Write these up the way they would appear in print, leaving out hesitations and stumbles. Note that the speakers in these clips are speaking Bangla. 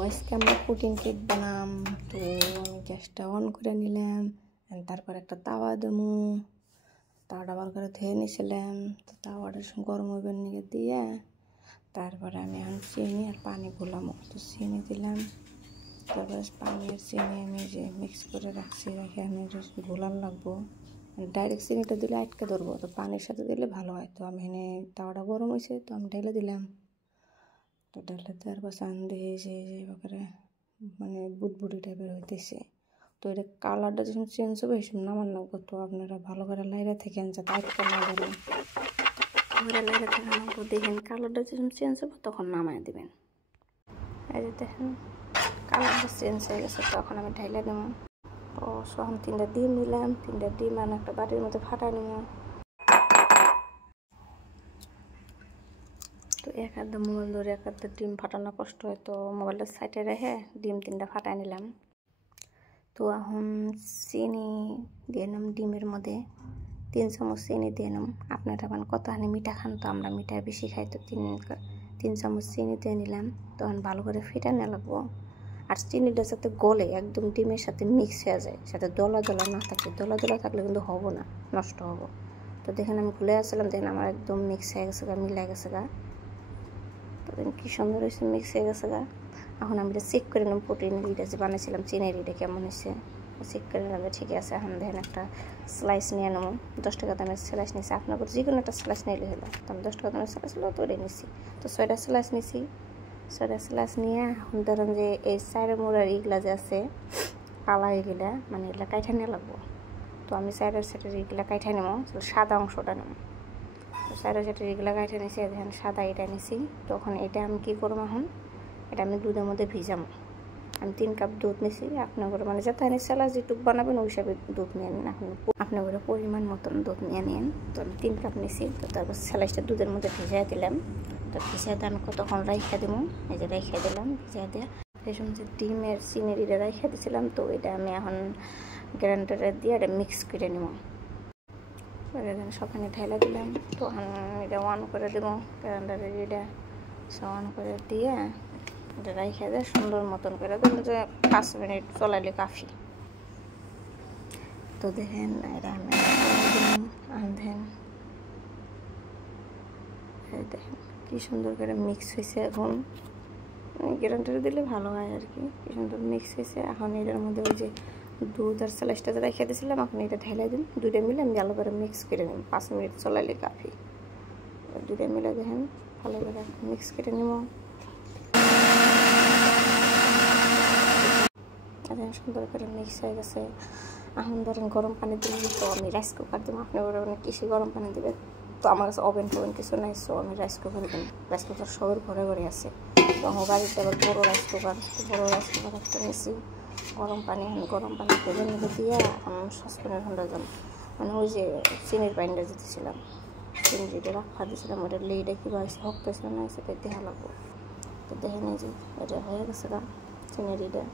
আজকে আমরা পুডিং কেক বানাম। তো আমি গ্যাসটা অন করে নিলাম, তারপর একটা তাওয়া দেবো। তাওয়াটা ভালো করে ধুয়ে নিয়েছিলাম। তো তাওয়াটা গরম হইবার নিয়ে দিয়ে তারপরে আমি এখন চিনি আর পানি গুলামো। তো চিনি দিলাম, তারপরে পানি আর চিনি আমি যে মিক্স করে রাখছি, রেখে আমি গোলান লাগবো। ডাইরেক্ট চিনিটা দিলে আটকে ধরবো, তো পানির সাথে দিলে ভালো হয়। তো আমি এখানে তাওয়াটা গরম হয়েছে, তো আমি ঢেলে দিলাম। তো ঢেলে দেওয়ার পর চান দিয়ে যে মানে বুটবুটি টাইপের হইতেছে। তো এটা কালারটা যখন চেঞ্জ হবে এসব নামান লাগবো। তো আপনারা ভালো করে লাইরা থাকেন যাতে আটকে না ধরে। লাইরা থাকেন দেখেন কালারটা যখন চেঞ্জ হবে তখন নামায় দেবেন। এই যে দেখেন কালারটা চেঞ্জ হয়ে গেছে, তখন আমি ঢাইলে দেবো। তো সব 3টা ডিম নিলাম, 3টা ডিম আর একটা বাটির মধ্যে ফাটাই নেব। তো এক হাত মোবাইল ধরে এক হাত ডিম ফাটানো কষ্ট হয়, তো মোবাইলটা সাইডে রেখে ডিম 3টা ফাটাই নিলাম। তো এখন চিনি দিয়ে নিলাম ডিমের মধ্যে, 3 চামচ চিনি দিয়ে নিলাম। আপনারা এখন কতখানি মিঠা খান, তো আমরা মিঠা বেশি খাই, তো 3 চামচ চিনি দিয়ে নিলাম। তখন ভালো করে ফেটানো লাগবো। আর চিনিটা যাতে গলে একদম ডিমের সাথে মিক্স হয়ে যায়, সাথে দলা দলা না থাকে। দলা দলা থাকলে কিন্তু হবো না, নষ্ট হবো। তো দেখেন আমি ভুলে আসছিলাম, দেখেন আমার একদম মিক্স হয়ে গেছে গা, মিলে গেছে গা। তো দেখেন কী সুন্দর হয়েছে, মিক্স হয়ে গেছে গা। এখন আমি এটা চেক করে নিলাম, প্রোটিনের এটা যে বানিয়েছিলাম চিনির এটা কেমন হয়েছে চেক করে নিলাম, ঠিক আছে। এখন দেখেন একটা স্লাইস নিয়ে নেবো। 10 টাকা দামের স্লাইস নিয়েছি, আপনার যে কোনো একটা স্লাইস নিলে হলো। তো আমি 10 টাকা দামের স্লাইস হলো, তো ওটাই নিচ্ছি। তো 6টা স্লাইস নিছি। 6টা স্লাইস নিয়ে এখন ধরেন যে এই সাইডের মোড়ার ইগুলা যে আছে পালা, এগুলা মানে এগুলা কাইঠা নিয়ে লাগবো। তো আমি সাইডের এগুলা কাইঠা নেবো, সাদা অংশটা নেবো। তো সাইডের এগুলা কাইঠা নিয়েছি, দেখেন সাদা এটা নিছি। তখন এটা আমি কী করবো, এখন এটা আমি দুধের মধ্যে ভিজাবো। আমি 3 কাপ দুধ নিছি। আপনার ঘরে মানে যাতে আমি স্যালাড যেটুক বানাবেন ওই হিসাবে দুধ নিয়ে নিন। আপনার ঘরে পরিমাণ মতন দুধ নিয়ে নিন। তো আমি 3 কাপ নিছি। তো তারপর স্যালাডটা দুধের মধ্যে ভিজিয়ে দিলাম। তো ভিজিয়ে দিয়ে আমি কতক্ষণ রাইখা দেবো, এই যে রাইখা দিলাম। ভিজিয়ে দিয়ে এই সময় যে ডিমের চিনির এটা রাইখা দিয়েছিলাম, তো এটা আমি এখন গ্রাইন্ডারে দিয়ে এটা মিক্স করে নেব। সবখানে ঢেলে দিলাম। তো এটা অন করে দেবো, গ্রাইন্ডারের এটা অন করে দিয়ে এটা রাইখা দেয় সুন্দর মতন করে দেবেন, যে 5 মিনিট চলাইলে কাফি। তো দেখেন এটা আমি দেখেন দেখেন কি সুন্দর করে মিক্স হয়েছে। এখন গ্রাইন্ডারে দিলে ভালো হয় আর কি সুন্দর মিক্স হয়েছে। এখন এটার মধ্যে ওই যে দুধ আর স্যালাডটা রেখে দিয়েছিলাম, এখন এটা ঢেলে দিন। দুইটা মিলে আমি ভালো করে মিক্স করে নিন, 5 মিনিট চলাইলে কাফি। দুইটা মিলে দেখেন ভালো করে মিক্স করে নিব। সুন্দর করে মিক্স হয়ে গেছে। এখন ধরেন গরম পানি দিলে, তো আমি রাইস কুকার দেবো। আপনার অনেক কিছু গরম পানি দেবে, তো আমার কাছে ওভেন কিছু নাই, সো আমি রাইস কুকার দিই। রাইস কুকার সবের ঘরে ঘরে আছে। তো আমার বাড়িতে আবার বড়ো রাইস কুকার, বড়ো রাইস কুকার একটা নিয়েছি। গরম পানি ভেবে নিয়ে দিয়ে এখন সসপ্যানের ঠান্ডা জল, মানে ওই যে চিনির পানিটা দিতেছিলাম, চিনি যেটা রাখা দিয়েছিলাম ওটা লেইটা কীভাবে হকতেছিল না, সেটা দেখা লাগবো। তো দেখে নিয়ে যে এটা হয়ে গেছে গা চিনির এটা।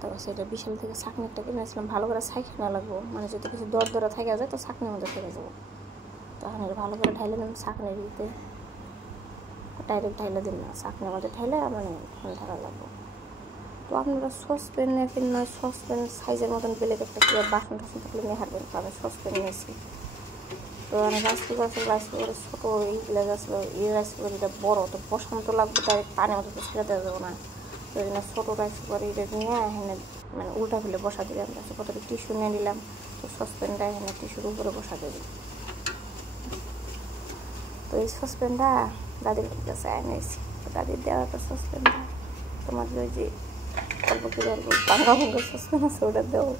তারপর সেটা বিশাল থেকে ছাঁকনি একটা কিনেছিলাম, ভালো করে ছাঁকে না লাগবো, মানে যদি কিছু দর থেকে যায় তো ছাঁকনির মধ্যে থেকে যাবো। তখন এটা ভালো করে ঢাইলে দিন ছাঁকনির দিতে, ডাইরেক্ট ঢাইলে দিন না, ছাঁকনির মধ্যে ঢাইলে মানে ঢালা লাগবো। তো আপনারা সসপ্যান নেবেন না, সসপ্যান সাইজের মতন পেলে একটা কি বাসন টাসন থাকলে নিয়ে হারবেন। তো আমি সসপ্যান নিয়েছি। তো আমি রাইস কুকারে ছোটো এইগুলো আসলো, এই রাইস কুকার যেটা বড়ো, তো বসানো তো লাগবে, ডাইরেক্ট পানির মতো তো ছেড়ে দেওয়া যাবো না। তো এই জন্য ছোটো রাইস কুকার এটা নিয়ে এখানে মানে উল্টা ফেলে বসা দিলাম। তারপর কতটা টিস্যু নিয়ে নিলাম, তো সসপ্যানটা এখানে টিস্যুর উপরে বসা দেবে। তো এই সসপ্যানটা দাদির কাছে এনেছি। তো দাদির দেওয়া একটা সসপ্যানটা তোমাদের ওই যে অল্প করে অল্প ভাঙা সসপ্যান আছে ওটা দেবো।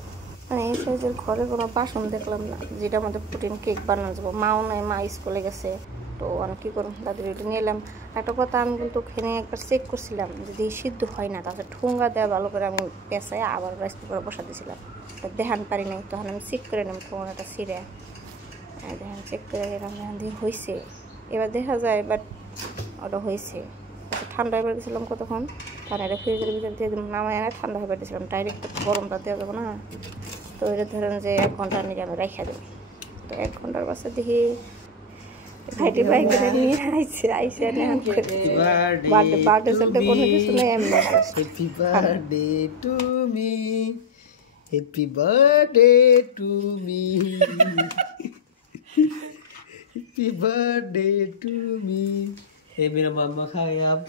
মানে এই সাইজের ঘরে কোনো বাসন দেখলাম না যেটা আমাদের পুডিং কেক বানানো যাবো। মাও নাই, মা স্কুলে গেছে। তো আমি কী করুন, দাদির ওইটা নিয়ে এলাম। একটা কথা আমি কিন্তু ওখানে একবার চেক করছিলাম, যদি সিদ্ধ হয় না তাহলে ঠোঙ্গা দেওয়া ভালো করে আমি পেঁচায় আবার রাইস কুকারে বসা দিয়েছিলাম। তো দেখান পারি নাই, তখন আমি চেক করে নিলাম ঠোঙ্গাটা ছিঁড়ে। দেখেন চেক করে এরকম দেখান দিয়ে হয়েছে, এবার দেখা যায় বাট ওটা হয়েছে। ঠান্ডা হয়ে দিয়েছিলাম কতক্ষণ, তার এটা ফ্রিজের ভিতরে দিয়ে নামায় এনে ঠান্ডা হয়ে দিয়েছিলাম, ডাইরেক্ট গরমটা দেওয়া যাবে না। তো এটা ধরেন যে 1 ঘন্টা নিয়ে আমি রেখে দেবো। তো 1 ঘন্টার পাশে দেখি ভাইটি বাইক করে নিয়ে আইছে বার্থডে সাথে কোনো কিছু নেই এমনি happy birthday to me happy birthday to me happy birthday to me ये मेरा मामा खाए आप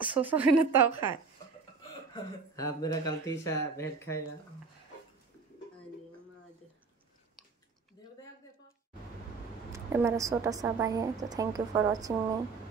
सोफा में ताव खाए आप मेरा गलती से भेंट खाएगा ये मेरा छोटा सा भाई है तो thank you for watching me